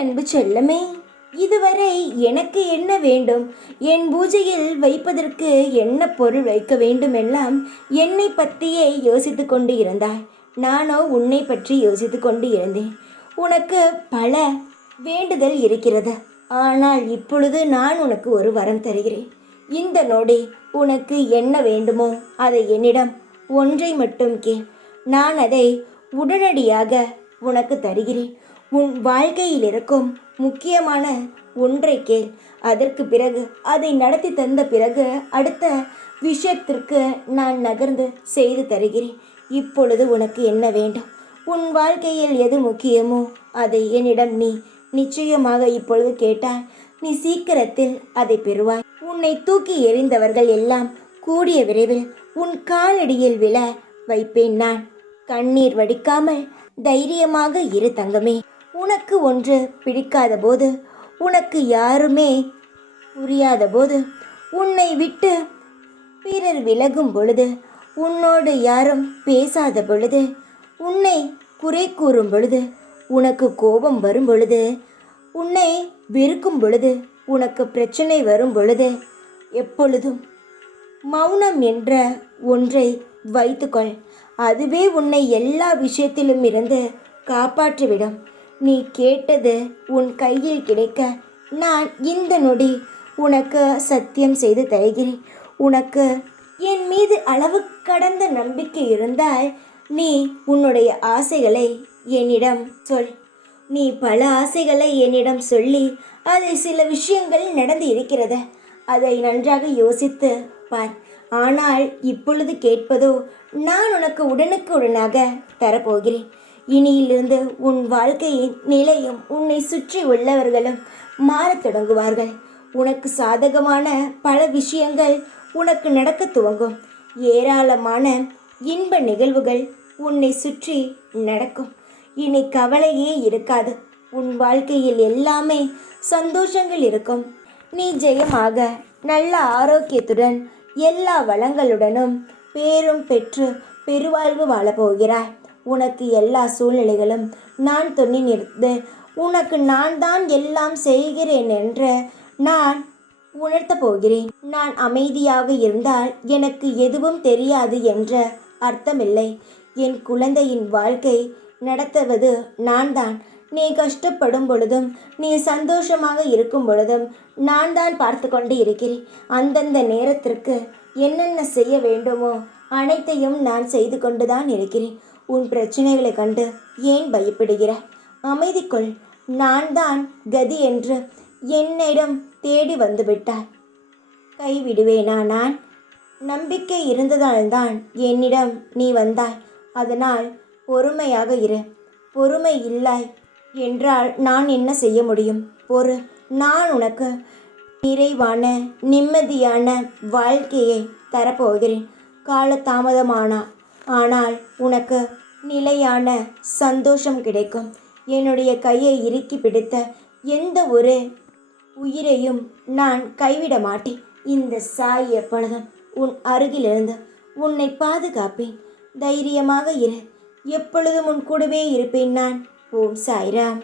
அன்பு செல்லமே, இதுவரை எனக்கு என்ன வேண்டும், என் பூஜையில் வைப்பதற்கு என்ன பொருள் வைக்க வேண்டும் எல்லாம் என்னை பற்றியே யோசித்து கொண்டு இருந்தாய். நானோ உன்னை பற்றி யோசித்து கொண்டு இருந்தேன். உனக்கு பல வேண்டுதல் இருக்கிறது. ஆனால் இப்பொழுது நான் உனக்கு ஒரு வரம் தருகிறேன். இந்த நொடி உனக்கு என்ன வேண்டுமோ அதை என்னிடம் ஒன்றை மட்டும் கேள். நான் அதை உடனடியாக உனக்கு தருகிறேன். உன் வாழ்க்கையில் இருக்கும் முக்கியமான ஒன்றை கேள். அதற்கு பிறகு அதை நடத்தி தந்த பிறகு அடுத்த விஷயத்திற்கு நான் நகர்ந்து செய்து தருகிறேன். இப்பொழுது உனக்கு என்ன வேண்டும்? உன் வாழ்க்கையில் எது முக்கியமோ அதை என்னிடம் நீ நிச்சயமாக இப்பொழுது கேட்டால் நீ சீக்கிரத்தில் அதை பெறுவாய். உன்னை தூக்கி எறிந்தவர்கள் எல்லாம் கூடிய விரைவில் உன் காலடியில் விழ வைப்பேன் நான். கண்ணீர் வடிக்காமல் தைரியமாக இரு தங்கமே. உனக்கு ஒன்று பிடிக்காத போது, உனக்கு யாருமே புரியாத போது, உன்னை விட்டு பிறர் விலகும் பொழுது, உன்னோடு யாரும் பேசாத பொழுது, உன்னை குறை கூறும் பொழுது, உனக்கு கோபம் வரும் பொழுது, உன்னை வெறுக்கும் பொழுது, உனக்கு பிரச்சனை வரும் பொழுது, எப்பொழுதும் மௌனம் என்ற ஒன்றை வைத்துக்கொள். அதுவே உன்னை எல்லா விஷயத்திலும் இருந்து காப்பாற்றிவிடும். நீ கேட்டது உன் கையில் கிடைக்க நான் இந்த நொடி உனக்கு சத்தியம் செய்து தருகிறேன். உனக்கு என் மீது அளவு கடந்த நம்பிக்கை இருந்தால் நீ உன்னுடைய ஆசைகளை என்னிடம் சொல். நீ பல ஆசைகளை என்னிடம் சொல்லி அதில் சில விஷயங்கள் நடந்து இருக்கிறது. அதை நன்றாக யோசித்து பார். ஆனால் இப்பொழுது கேட்பதோ நான் உனக்கு உடனுக்குடனாக தரப்போகிறேன். இனியிலிருந்து உன் வாழ்க்கையின் நிலையும் உன்னை சுற்றி உள்ளவர்களும் மாறத் தொடங்குவார்கள். உனக்கு சாதகமான பல விஷயங்கள் உனக்கு நடக்க துவங்கும். ஏராளமான இன்ப நிகழ்வுகள் உன்னை சுற்றி நடக்கும். இனி கவலையே இருக்காது. உன் வாழ்க்கையில் எல்லாமே சந்தோஷங்கள் இருக்கும். நீ ஜெயமாக நல்ல ஆரோக்கியத்துடன் எல்லா வளங்களுடனும் பேரும் பெற்று பெருவாழ்வு வாழப்போகிறாய். உனக்கு எல்லா சூழ்நிலைகளும் நான் துணை நிறுத்து. உனக்கு நான் தான் எல்லாம் செய்கிறேன் என்று நான் உணர்த்தப் போகிறேன். நான் அமைதியாக இருந்தால் எனக்கு எதுவும் தெரியாது என்ற அர்த்தமில்லை. என் குழந்தையின் வாழ்க்கை நடத்துவது நான் தான். நீ கஷ்டப்படும் பொழுதும் நீ சந்தோஷமாக இருக்கும் பொழுதும் நான் தான் பார்த்து கொண்டு இருக்கிறேன். அந்தந்த நேரத்திற்கு என்னென்ன செய்ய வேண்டுமோ அனைத்தையும் நான் செய்து கொண்டுதான் இருக்கிறேன். உன் பிரச்சனைகளை கண்டு ஏன் பயப்படுகிறாய்? அமைதி கொள். நான் தான் கதி என்று என்னிடம் தேடி வந்துவிட்டாய். கைவிடுவேனா நான்? நம்பிக்கை இருந்ததால்தான் என்னிடம் நீ வந்தாய். அதனால் பொறுமையாக இரு. பொறுமை இல்லை என்றால் நான் என்ன செய்ய முடியும்? பொறு. நான் உனக்கு நிறைவான நிம்மதியான வாழ்க்கையை தரப்போகிறேன். ஆனால் உனக்கு நிலையான சந்தோஷம் கிடைக்கும். என்னுடைய கையை இறுக்கி பிடித்த எந்த ஒரு உயிரையும் நான் கைவிட மாட்டேன். இந்த சாய் எப்பொழுதும் உன் அருகிலிருந்து உன்னை பாதுகாப்பேன். தைரியமாக இரு. எப்பொழுதும் உன் கூடவே இருப்பேன் நான். ஓம் சாய்ராம்.